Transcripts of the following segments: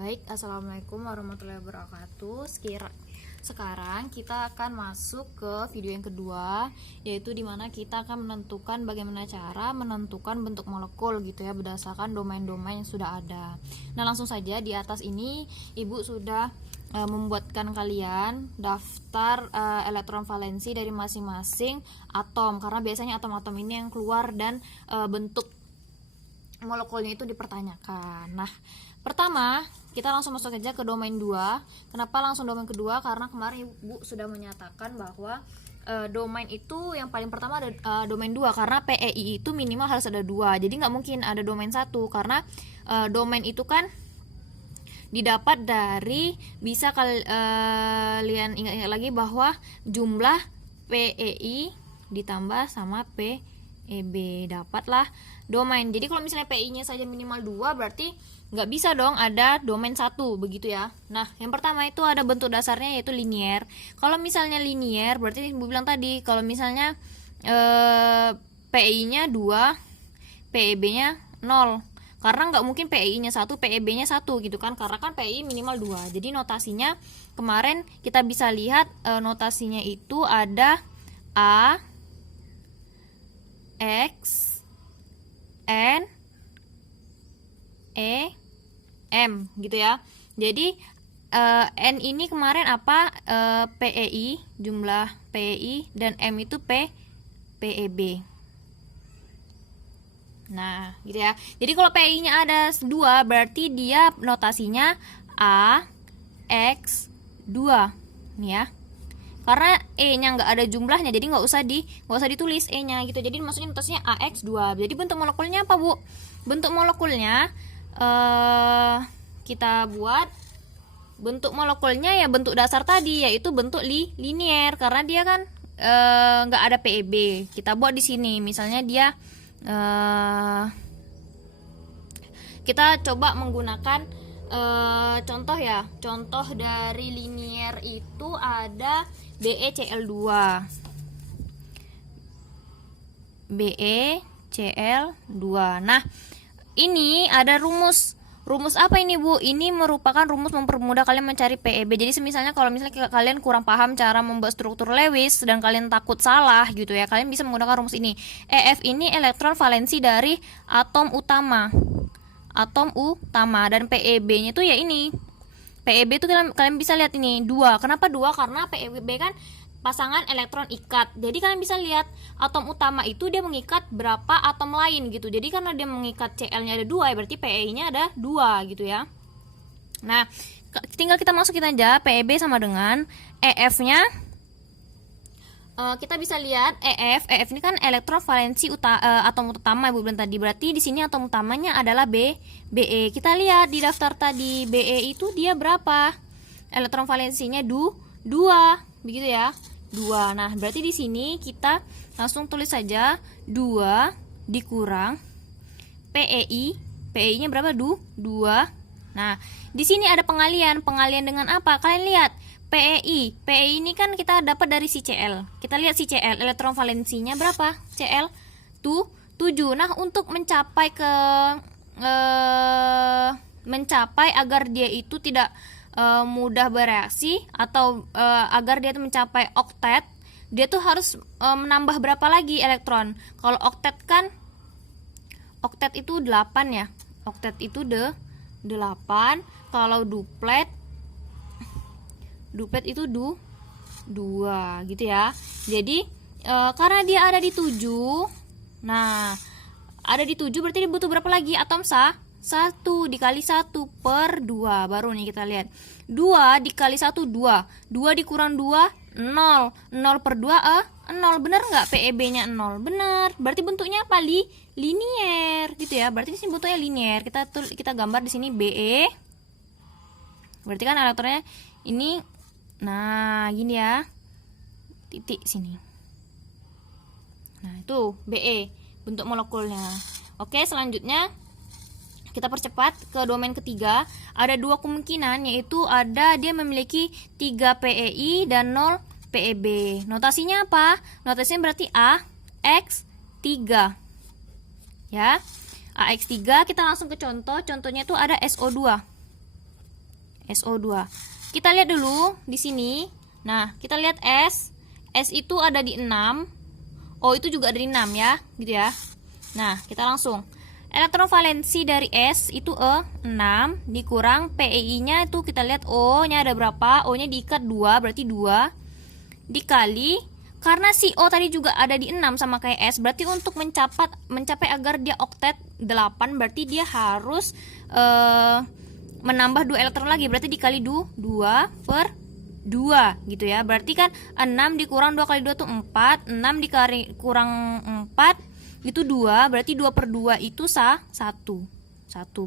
Baik, assalamualaikum warahmatullahi wabarakatuh. Sekarang kita akan masuk ke video yang kedua, yaitu dimana kita akan menentukan bagaimana cara menentukan bentuk molekul gitu ya, berdasarkan domain-domain yang sudah ada. Nah, langsung saja di atas ini Ibu sudah membuatkan kalian daftar elektron valensi dari masing-masing atom, karena biasanya atom-atom ini yang keluar dan bentuk molekulnya itu dipertanyakan. Nah, pertama kita langsung masuk aja ke domain 2. Kenapa langsung domain kedua? Karena kemarin Ibu sudah menyatakan bahwa domain itu yang paling pertama ada domain 2, karena PEI itu minimal harus ada 2. Jadi nggak mungkin ada domain 1, karena domain itu kan didapat dari, bisa kalian ingat-ingat lagi bahwa jumlah PEI ditambah sama PEB, dapatlah domain. Jadi kalau misalnya PI-nya saja minimal 2, berarti nggak bisa dong ada domain 1, begitu ya. Nah, yang pertama itu ada bentuk dasarnya yaitu linier. Kalau misalnya linier, berarti Ibu bilang tadi, kalau misalnya PI-nya 2, PEB-nya 0. Karena nggak mungkin PI-nya 1, PEB-nya 1 gitu kan, karena kan PI minimal 2. Jadi notasinya kemarin kita bisa lihat notasinya itu ada A, X, N, E, M gitu ya. Jadi N ini kemarin apa? PEI, jumlah PEI, dan M itu PEB. Nah, gitu ya. Jadi kalau PEI-nya ada 2, berarti dia notasinya A, X, 2 nih ya. Karena E-nya nggak ada jumlahnya, jadi nggak usah ditulis E-nya gitu. Jadi maksudnya notasinya AX2. Jadi bentuk molekulnya apa, Bu? Bentuk molekulnya kita buat bentuk molekulnya ya bentuk dasar tadi, yaitu bentuk linier, karena dia kan nggak ada PEB. Kita buat di sini, misalnya dia kita coba menggunakan contoh ya. Contoh dari linier itu ada BeCl2. BeCl2. Nah, ini ada rumus. Rumus apa ini, Bu? Ini merupakan rumus mempermudah kalian mencari PEB. Jadi misalnya kalau misalnya kalian kurang paham cara membuat struktur Lewis dan kalian takut salah gitu ya, kalian bisa menggunakan rumus ini. EF ini elektron valensi dari atom utama. Dan PEB-nya itu ya ini. PEB itu kalian bisa lihat ini 2. Kenapa 2? Karena PEB kan pasangan elektron ikat. Jadi kalian bisa lihat atom utama itu dia mengikat berapa atom lain gitu. Jadi karena dia mengikat Cl-nya ada 2, berarti PEI-nya ada 2 gitu ya. Nah, tinggal kita masukin aja PEB sama dengan EF-nya. Kita bisa lihat EF ini kan elektron valensi atom utama Ibu bilang tadi. Berarti di sini atom utamanya adalah BE. Kita lihat di daftar tadi BE itu dia berapa? Elektron valensinya 2, begitu ya. 2. Nah, berarti di sini kita langsung tulis saja 2 dikurang PEI. PEI-nya berapa? 2. Nah, di sini ada pengalian. Pengalian dengan apa? Kalian lihat. PEI ini kan kita dapat dari si Cl. Kita lihat si Cl, elektron valensinya berapa? Cl 7. Nah, untuk mencapai agar dia itu tidak mudah bereaksi atau agar dia itu mencapai oktet, dia tuh harus menambah berapa lagi elektron? Kalau oktet itu 8 ya. Oktet itu 8. Kalau duplet itu 2 gitu ya. Jadi karena dia ada di 7. Nah, ada di 7 berarti dia butuh berapa lagi atom 1 dikali 1 per 2. Baru nih kita lihat 2 dikali 1 2. 2 dikurang 2 0. 0 per 2 0. Bener nggak PEB nya 0? Bener. Berarti bentuknya apa? Linier gitu ya. Berarti di sini bentuknya linier. Kita gambar di sini BE. Berarti kan elektronnya ini, nah gini ya, titik sini. Nah, itu BE bentuk molekulnya. Oke, selanjutnya kita percepat ke domain ketiga. Ada 2 kemungkinan, yaitu ada dia memiliki 3 PEI dan 0 PEB. Notasinya apa? Notasinya berarti AX3 ya. AX3, kita langsung ke contoh. Contohnya itu ada SO2. SO2. Kita lihat dulu di sini. Nah, kita lihat S. S itu ada di 6. O itu juga ada di 6 ya, gitu ya. Nah, kita langsung. Elektron valensi dari S itu 6 dikurang PEI-nya itu kita lihat O-nya ada berapa? O-nya diikat 2, berarti 2 dikali, karena si O tadi juga ada di 6 sama kayak S, berarti untuk mencapai agar dia oktet 8, berarti dia harus menambah 2 elektron lagi, berarti dikali 2 per 2 gitu ya. Berarti kan 6 dikurang 2 kali 2 itu 4, 6 dikali kurang 4 itu 2, berarti 2 per 2 itu 1.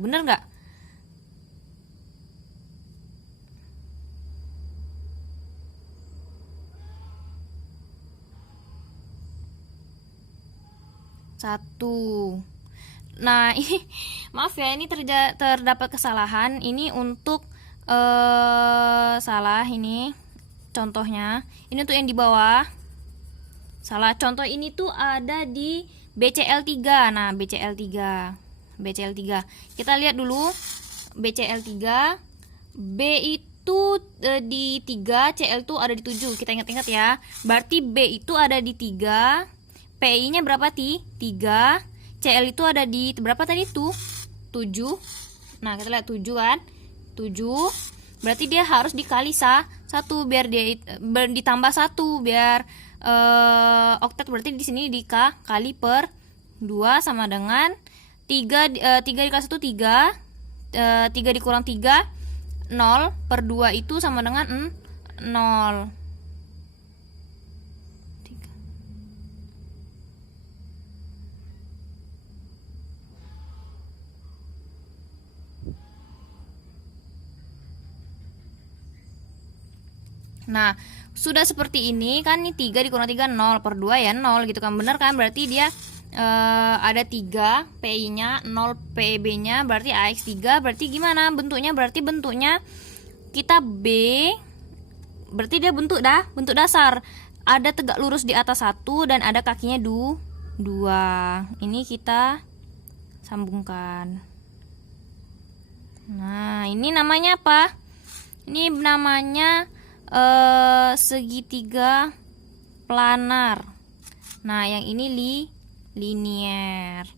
Bener nggak? Satu. Nah, ini maaf ya, ini terdapat kesalahan. Ini untuk salah ini contohnya. Ini untuk yang di bawah. Salah, contoh ini tuh ada di BCl3. Nah, BCl3. Kita lihat dulu BCl3. B itu di 3, Cl itu ada di 7. Kita ingat-ingat ya. Berarti B itu ada di 3. PI-nya berapa 3. Cl itu ada di berapa tadi tuh? 7. Nah, kita lihat 7 kan? 7. Berarti dia harus dikali 1 biar dia ditambah 1 biar oktet, berarti di sini dikali per 2 sama dengan 3 dikali 1 3, 3 dikurang 3 0 per 2 itu sama dengan 0. Nah, sudah seperti ini kan, nih 3 dikurang 3 0 per 2 ya 0 gitu kan, bener kan? Berarti dia ada 3 PI-nya, 0 PEB-nya, berarti AX3. Berarti gimana bentuknya? Berarti bentuknya kita B, berarti dia bentuk dasar. Ada tegak lurus di atas 1 dan ada kakinya 2. Ini kita sambungkan. Nah, ini namanya apa? Ini namanya segitiga planar. Nah, yang ini linier.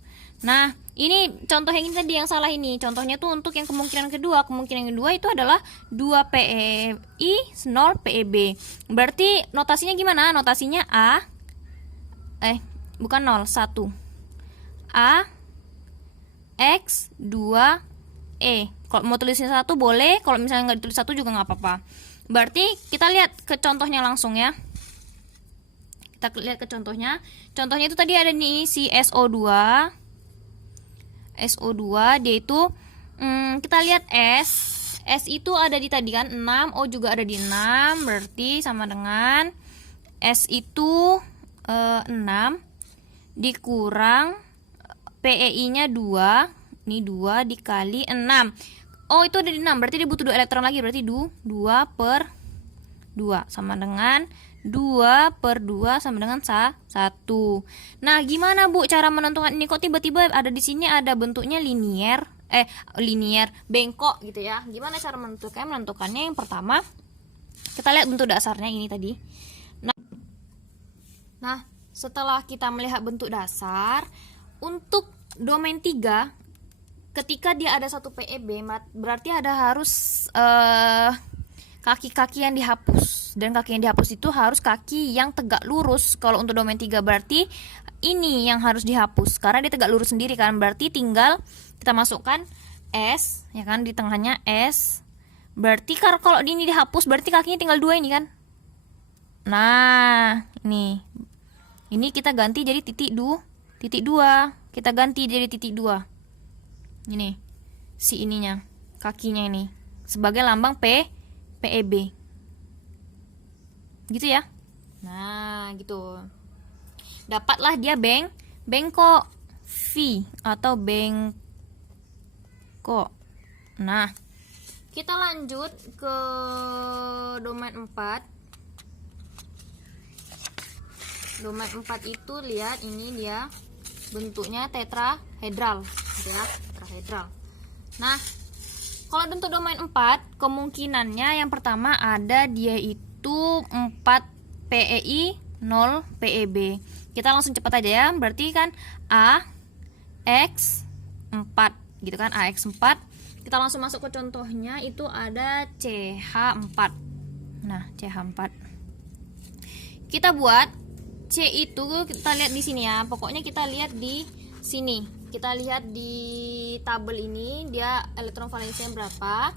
Nah, ini contoh yang ini tadi yang salah ini. Contohnya tuh untuk yang kemungkinan kedua. Kemungkinan kedua itu adalah 2 PEI 0 PEB. Berarti notasinya gimana? Notasinya bukan 0, 1. A X 2 E. Kalau mau tulisnya 1 boleh, kalau misalnya nggak ditulis 1 juga nggak apa-apa. Berarti kita lihat ke contohnya langsung ya. Kita lihat ke contohnya. Contohnya itu tadi ada nih si SO2. Dia itu kita lihat S itu ada di tadi kan 6, O juga ada di 6, berarti sama dengan S itu 6 dikurang PEI-nya 2. Ini 2 dikali 6. Oh, itu ada di 6, berarti dia butuh 2 elektron lagi, berarti 2 per 2 sama dengan 2 per 2 sama dengan 1. Nah, gimana Bu cara menentukan ini? Kok tiba-tiba ada di sini ada bentuknya linier, bengkok gitu ya. Gimana cara menentukannya? Menentukannya yang pertama, kita lihat bentuk dasarnya ini tadi. Nah, setelah kita melihat bentuk dasar, untuk domain 3, ketika dia ada satu PEB, berarti harus kaki-kaki yang dihapus. Dan kaki yang dihapus itu harus kaki yang tegak lurus. Kalau untuk domain 3 berarti ini yang harus dihapus, karena dia tegak lurus sendiri kan. Berarti tinggal kita masukkan S, ya kan, di tengahnya S. Berarti kalau ini dihapus, berarti kakinya tinggal 2 ini kan. Nah, ini kita ganti jadi titik 2. Kita ganti jadi titik 2. Ini si ininya, kakinya ini sebagai lambang PEB gitu ya. Nah, gitu dapatlah dia bengkok V atau bengkok. Nah, kita lanjut ke domain 4. Domain 4 itu lihat, ini dia bentuknya tetrahedral gitu ya, tetrahedral. Nah, Kalau bentuk domain 4, kemungkinannya yang pertama ada dia itu 4 PEI 0 PEB. Kita langsung cepat aja ya. Berarti kan AX 4 gitu kan, AX 4. Kita langsung masuk ke contohnya, itu ada CH4. Nah, CH4. Kita buat C itu kita lihat di sini ya. Pokoknya kita lihat di sini. Kita lihat di tabel ini dia elektron valensinya berapa.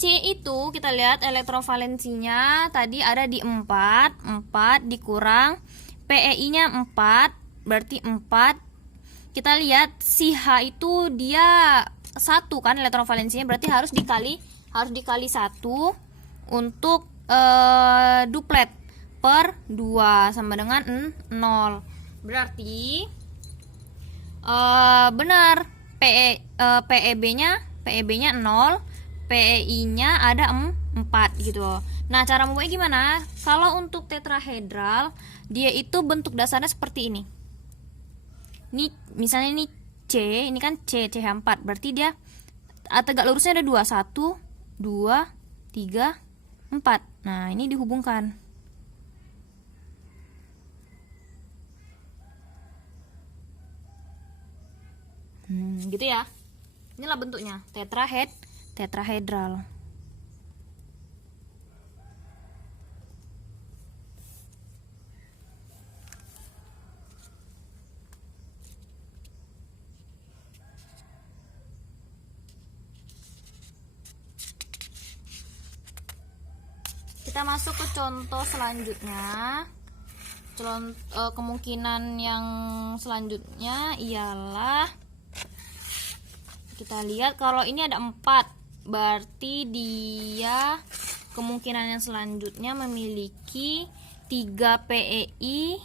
C itu kita lihat elektron valensinya tadi ada di 4 dikurang PEI-nya 4, berarti 4. Kita lihat si H itu dia 1 kan elektron valensinya, berarti harus dikali 1 untuk duplet per 2 sama dengan 0. Berarti benar PEB-nya 0, PEI-nya ada 4 gitu loh. Nah, cara membuatnya gimana? Kalau untuk tetrahedral, dia itu bentuk dasarnya seperti ini. Ini misalnya ini C, ini kan CH4, berarti dia tegak lurusnya ada 2, 1, 2, 3, 4. Nah, ini dihubungkan. Gitu ya. Inilah bentuknya, tetrahedral. Kita masuk ke contoh selanjutnya. Kemungkinan yang selanjutnya ialah kita lihat kalau ini ada 4, berarti dia kemungkinan yang selanjutnya memiliki 3 PEI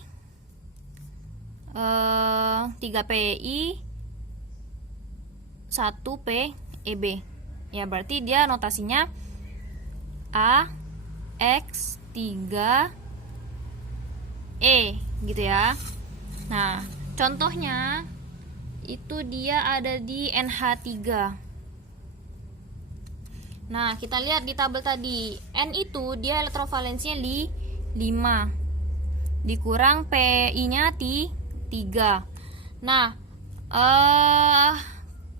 1 PEB. Ya, berarti dia notasinya AX3E gitu ya. Nah, contohnya itu dia ada di NH3. Nah, kita lihat di tabel tadi, N itu dia elektron valensinya 5 dikurang PI-nya 3. Nah,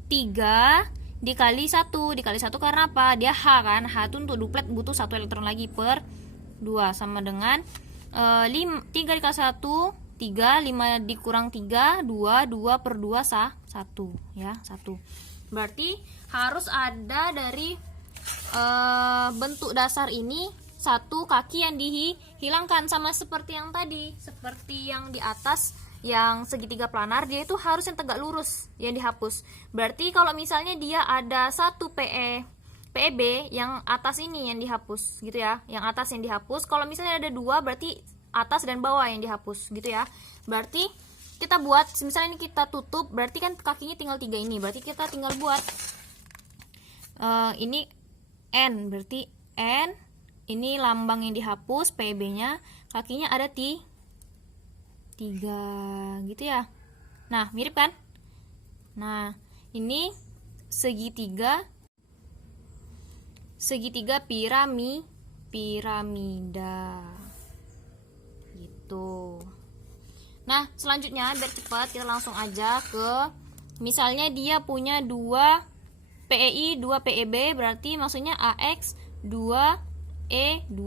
3 dikali 1 karena apa? Dia H kan. H itu untuk duplet butuh 1 elektron lagi per 2 sama dengan 3 dikali 1 3, 5 dikurang 3, 2 per 2 1 ya, 1. Berarti harus ada dari bentuk dasar ini 1 kaki yang dihilangkan, sama seperti yang tadi, seperti yang di atas yang segitiga planar, dia itu harus yang tegak lurus yang dihapus. Berarti kalau misalnya dia ada 1 PEB, yang atas ini yang dihapus gitu ya, yang atas yang dihapus. Kalau misalnya ada 2, berarti atas dan bawah yang dihapus gitu ya. Berarti kita buat, misalnya ini kita tutup, berarti kan kakinya tinggal 3 ini, berarti kita tinggal buat ini N, berarti N ini lambang yang dihapus, PB nya kakinya ada 3 gitu ya. Nah, mirip kan? Nah, ini segitiga piramida gitu. Nah, selanjutnya biar cepat kita langsung aja ke, misalnya dia punya 2 PEI 2 PEB, berarti maksudnya AX 2 E2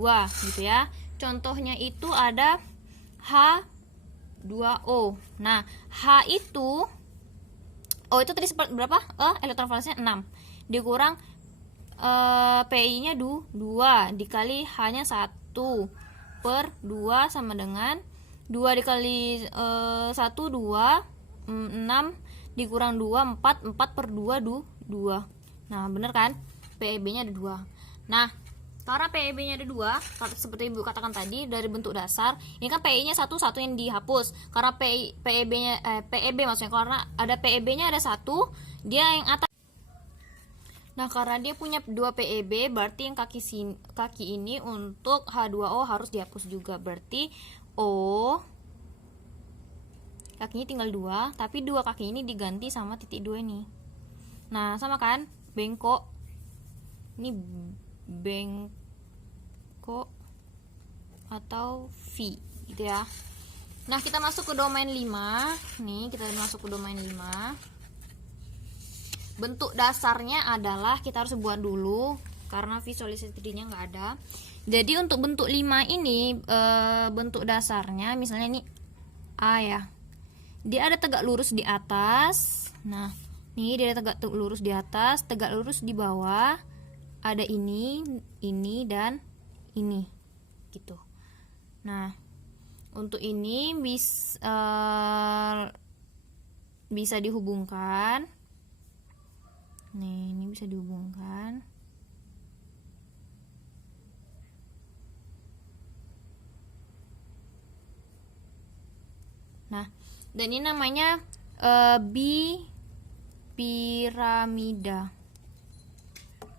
gitu ya. Contohnya itu ada H2O. Nah, H itu itu tadi berapa? Elektron valensinya 6 dikurang PI-nya 2 dikali H-nya 1 per 2 sama dengan 2 dikali 1 2, 6 dikurang 2 4 per 2 2. Nah, bener kan? PEB-nya ada 2. Nah, karena PEB-nya ada 2, seperti Ibu katakan tadi dari bentuk dasar, ini kan PI-nya 1 yang dihapus. Karena PEB maksudnya karena ada PEB-nya ada 1, dia yang atas. Nah, karena dia punya 2 PEB, berarti yang kaki ini untuk H2O harus dihapus juga. Berarti O kakinya tinggal 2, tapi 2 kaki ini diganti sama titik 2 ini. Nah, sama kan? Bengkok ini bengkok atau V gitu ya. Nah, kita masuk ke domain 5. Nih, kita masuk ke domain 5. Bentuk dasarnya adalah kita harus buat dulu karena visualisasi 3D-nya nggak ada. Jadi untuk bentuk 5 ini bentuk dasarnya misalnya ini A ya. Dia ada tegak lurus di atas. Nah, nih dia ada tegak lurus di atas, tegak lurus di bawah. Ada ini dan ini. Gitu. Nah, untuk ini bisa dihubungkan. Nih, ini bisa dihubungkan. Nah, dan ini namanya bipiramida.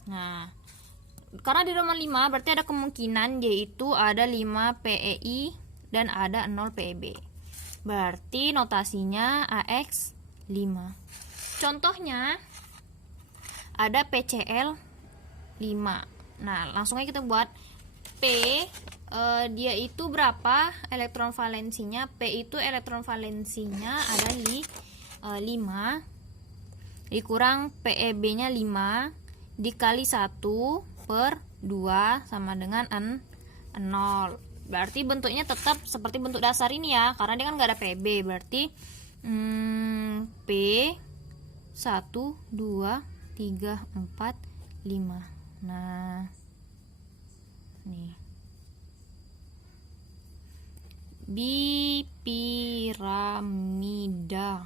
Nah, karena di domain 5 berarti ada kemungkinan yaitu ada 5 PEI dan ada 0 PEB. Berarti notasinya AX 5. Contohnya ada PCl 5. Nah, langsung aja kita buat P, dia itu berapa elektron valensinya? P itu elektron valensinya ada di 5 dikurang PEB-nya 5 dikali 1/2 sama dengan 0. Berarti bentuknya tetap seperti bentuk dasar ini ya, karena dia kan nggak ada PB. Berarti P 1, 2, 3, 4, 5. Nah, nih bipiramida.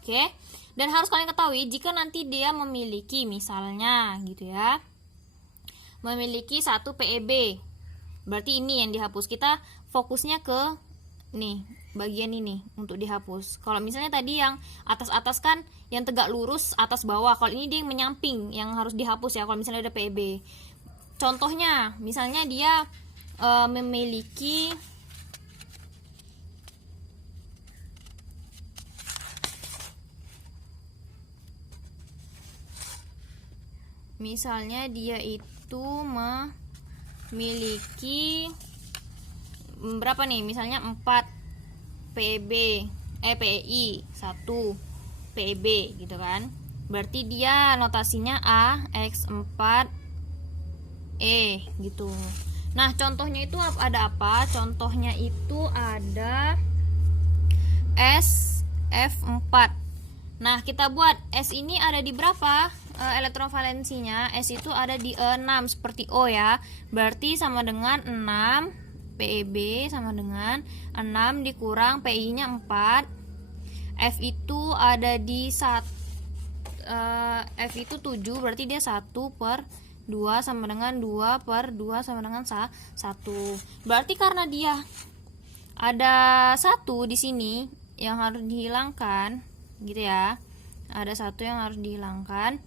Oke. Dan harus kalian ketahui jika nanti dia memiliki misalnya gitu ya, memiliki 1 PEB, berarti ini yang dihapus. Kita fokusnya ke nih bagian ini untuk dihapus. Kalau misalnya tadi yang atas-atas kan yang tegak lurus atas bawah, kalau ini dia yang menyamping yang harus dihapus ya kalau misalnya ada PEB. Contohnya misalnya dia memiliki misalnya dia itu memiliki berapa nih? Misalnya 4 PEB, PEI, 1 PEB gitu kan. Berarti dia notasinya AX4E gitu. Nah, contohnya itu ada apa? Contohnya itu ada SF4. Nah, kita buat S ini ada di berapa elektron valensinya? S itu ada di 6 seperti O ya. Berarti sama dengan 6 PEB sama dengan 6 dikurang PI-nya 4. F itu ada di F itu 7, berarti dia 1/2 sama dengan 2/2 sama dengan 1. Berarti karena dia ada 1 di sini yang harus dihilangkan gitu ya, ada 1 yang harus dihilangkan.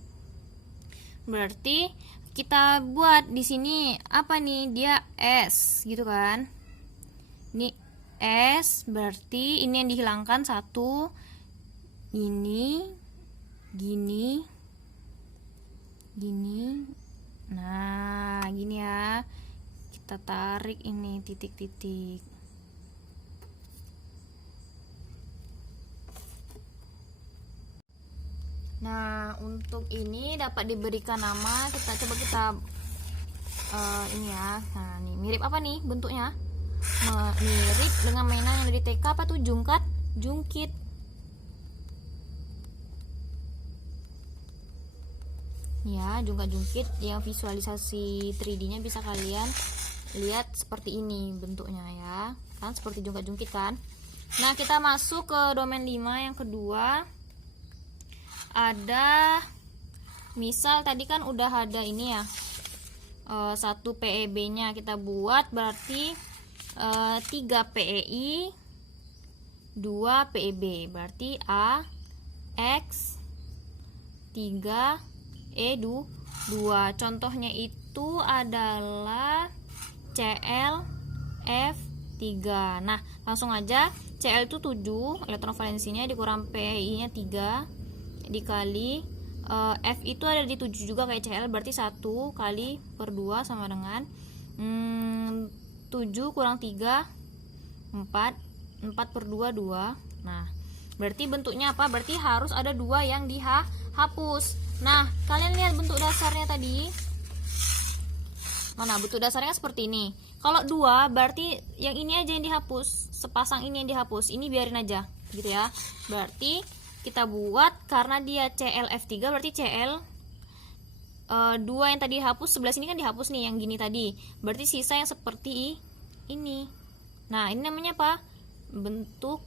Berarti kita buat di sini apa nih? Dia S gitu kan. Ini S, berarti ini yang dihilangkan 1. Ini gini. Nah, gini ya. Kita tarik ini titik-titik. Nah, untuk ini dapat diberikan nama, kita ini ya. Nah, nih mirip apa nih bentuknya? Mirip dengan mainan yang dari TK, apa tuh? Jungkit. Ya, jungkit yang visualisasi 3D-nya bisa kalian lihat seperti ini bentuknya ya. Kan seperti jungkit kan? Nah, kita masuk ke domain 5 yang kedua. Ada misal tadi kan udah ada ini ya, 1 PEB nya kita buat berarti 3 PEI 2 PEB, berarti A X 3 E 2. Contohnya itu adalah ClF3. Nah, langsung aja. Cl itu 7 elektron valensinya dikurang PEI nya 3 dikali F itu ada di 7 juga kayak CL, berarti 1 kali per 2 sama dengan 7 kurang 3 4 per 2 2. Nah, berarti bentuknya apa? Berarti harus ada 2 yang dihapus. Nah, kalian lihat bentuk dasarnya tadi. Mana bentuk dasarnya seperti ini. Kalau 2 berarti yang ini aja yang dihapus, sepasang ini yang dihapus, ini biarin aja gitu ya. Berarti kita buat, karena dia CLF3 berarti CL 2 yang tadi dihapus, sebelah sini kan dihapus nih yang gini tadi. Berarti sisa yang seperti ini. Nah, ini namanya apa? Bentuk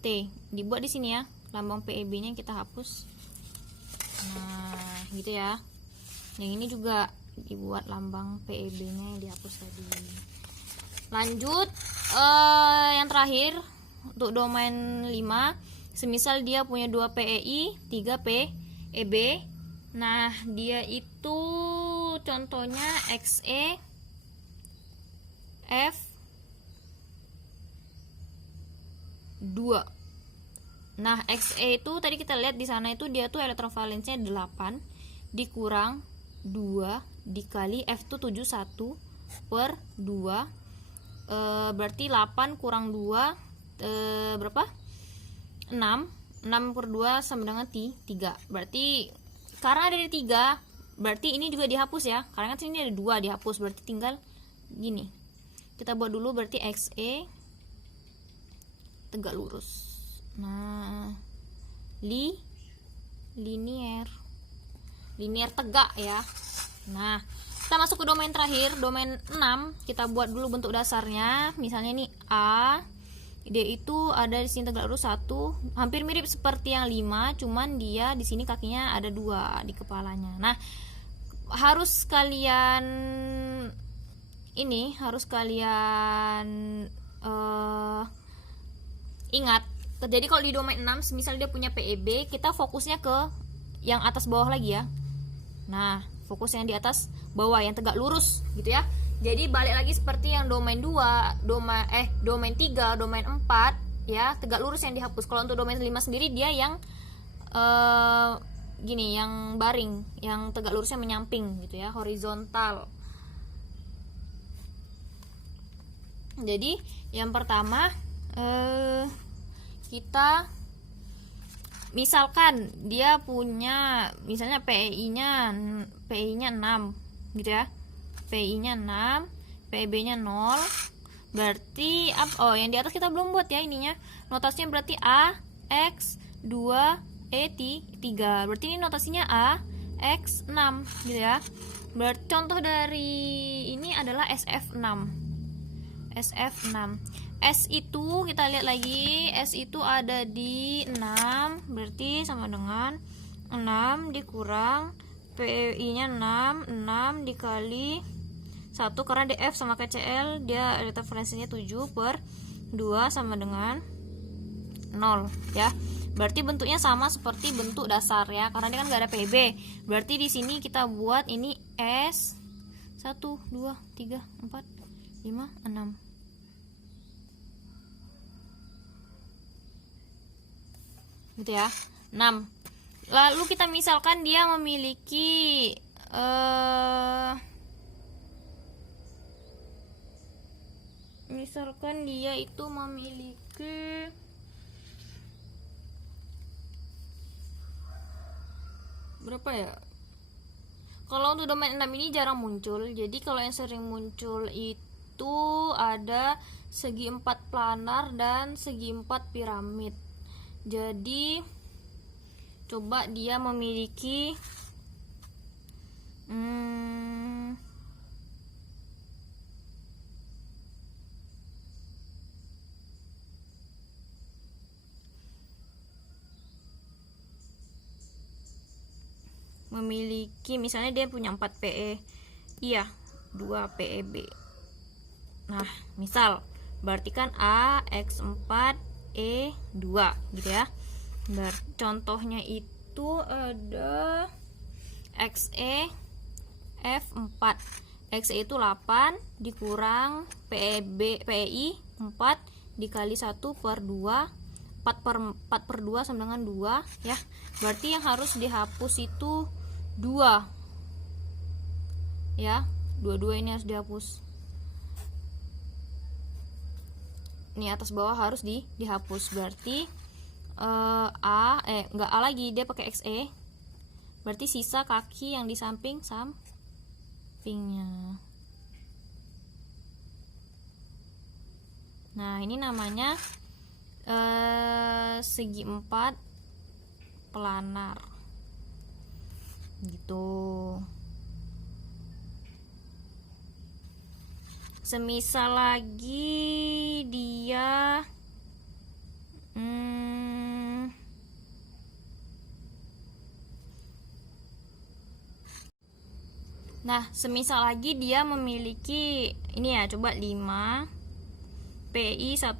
T. Dibuat di sini ya. Lambang PEB-nya kita hapus. Nah, gitu ya. Yang ini juga dibuat lambang PEB-nya yang dihapus tadi. Lanjut, yang terakhir untuk domain 5, semisal dia punya 2 PEI, 3 PEB. Nah, dia itu contohnya XE F2. Nah, XE itu tadi kita lihat di sana itu dia tuh elektrovalensinya 8 dikurang 2 dikali F tuh 71 per 2, berarti 8 kurang 2 berapa? 6 per 2 sama dengan 3. Berarti karena ada di 3, berarti ini juga dihapus ya. Karena kan sini ada 2 dihapus, berarti tinggal gini. Kita buat dulu, berarti XE tegak lurus. Nah, linier tegak ya. Nah, kita masuk ke domain terakhir, domain 6. Kita buat dulu bentuk dasarnya. Misalnya nih A, dia itu ada di sini tegak lurus 1, hampir mirip seperti yang 5, cuman dia di sini kakinya ada 2 di kepalanya. Nah, harus kalian ingat. Jadi kalau di domain 6, misal dia punya PEB, kita fokusnya ke yang atas bawah lagi ya. Nah, fokus yang di atas bawah yang tegak lurus gitu ya. Jadi balik lagi seperti yang domain 2, domain 3, domain 4 ya, tegak lurus yang dihapus. Kalau untuk domain 5 sendiri dia yang gini, yang baring, yang tegak lurusnya menyamping gitu ya, horizontal. Jadi yang pertama kita misalkan dia punya misalnya PEI-nya 6 gitu ya. PI-nya 6, PB-nya 0. Berarti yang di atas kita belum buat ya ininya. Notasinya berarti A X 2 E 3. Berarti ini notasinya A X 6 gitu ya. Berarti contoh dari ini adalah SF6. SF6. S itu kita lihat lagi, S itu ada di 6, berarti sama dengan 6 dikurang PI-nya 6 dikali 1, karena DF sama KCL dia referensinya 7 per 2 sama dengan 0 ya. Berarti bentuknya sama seperti bentuk dasar ya, karena dia kan gak ada PB. Berarti di sini kita buat ini S 1 2 3 4 5 6. Gitu ya. 6. Lalu kita misalkan dia memiliki misalkan dia itu memiliki berapa ya? Kalau untuk domain 6 ini jarang muncul. Jadi kalau yang sering muncul itu ada segi 4 planar dan segi 4 piramid. Jadi coba dia memiliki misalnya dia punya 4 PE, iya 2 PEB. Nah, misal berarti kan A X4 E2 gitu ya. Contohnya itu ada XE F4. XE itu 8 dikurang PEI 4 dikali 1 per 2, 4/2 sama dengan 2 ya. Berarti yang harus dihapus itu 2 ya. Dua-dua ini harus dihapus. Ini atas bawah harus dihapus. Berarti enggak A lagi, dia pakai XE. Berarti sisa kaki yang di sampingnya. Nah, ini namanya segi 4 planar gitu. Semisal lagi dia nah, semisal lagi dia memiliki ini ya, coba 5 PI 1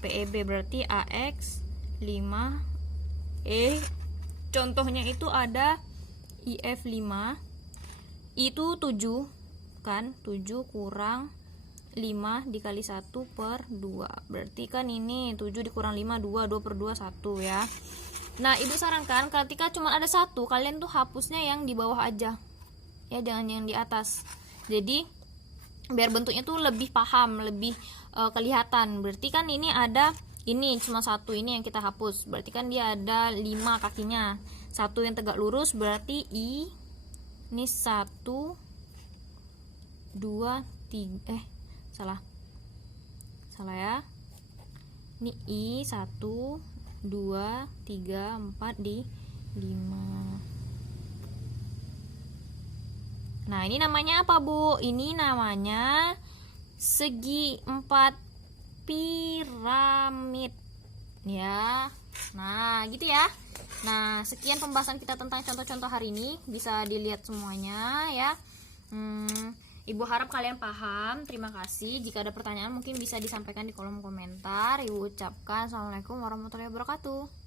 PEB, berarti AX 5 contohnya itu ada IF 5, itu 7 kan, 7 kurang 5 dikali 1/2, berarti kan ini 7 dikurang 5 2, 2/2 1 ya. Nah, ibu sarankan ketika cuma ada 1, kalian tuh hapusnya yang di bawah aja ya, jangan yang di atas. Jadi biar bentuknya tuh lebih paham, lebih kelihatan. Berarti kan ini ada, ini cuma 1, ini yang kita hapus, berarti kan dia ada 5 kakinya, 1 yang tegak lurus, berarti I ini 1 2 3 salah ya, ini I 1 2 3 4 di 5. Nah, ini namanya apa, Bu? Ini namanya segi 4 piramid ya. Nah, gitu ya. Nah, sekian pembahasan kita tentang contoh-contoh hari ini. Bisa dilihat semuanya ya. Ibu harap kalian paham. Terima kasih. Jika ada pertanyaan mungkin bisa disampaikan di kolom komentar. Ibu ucapkan Assalamualaikum warahmatullahi wabarakatuh.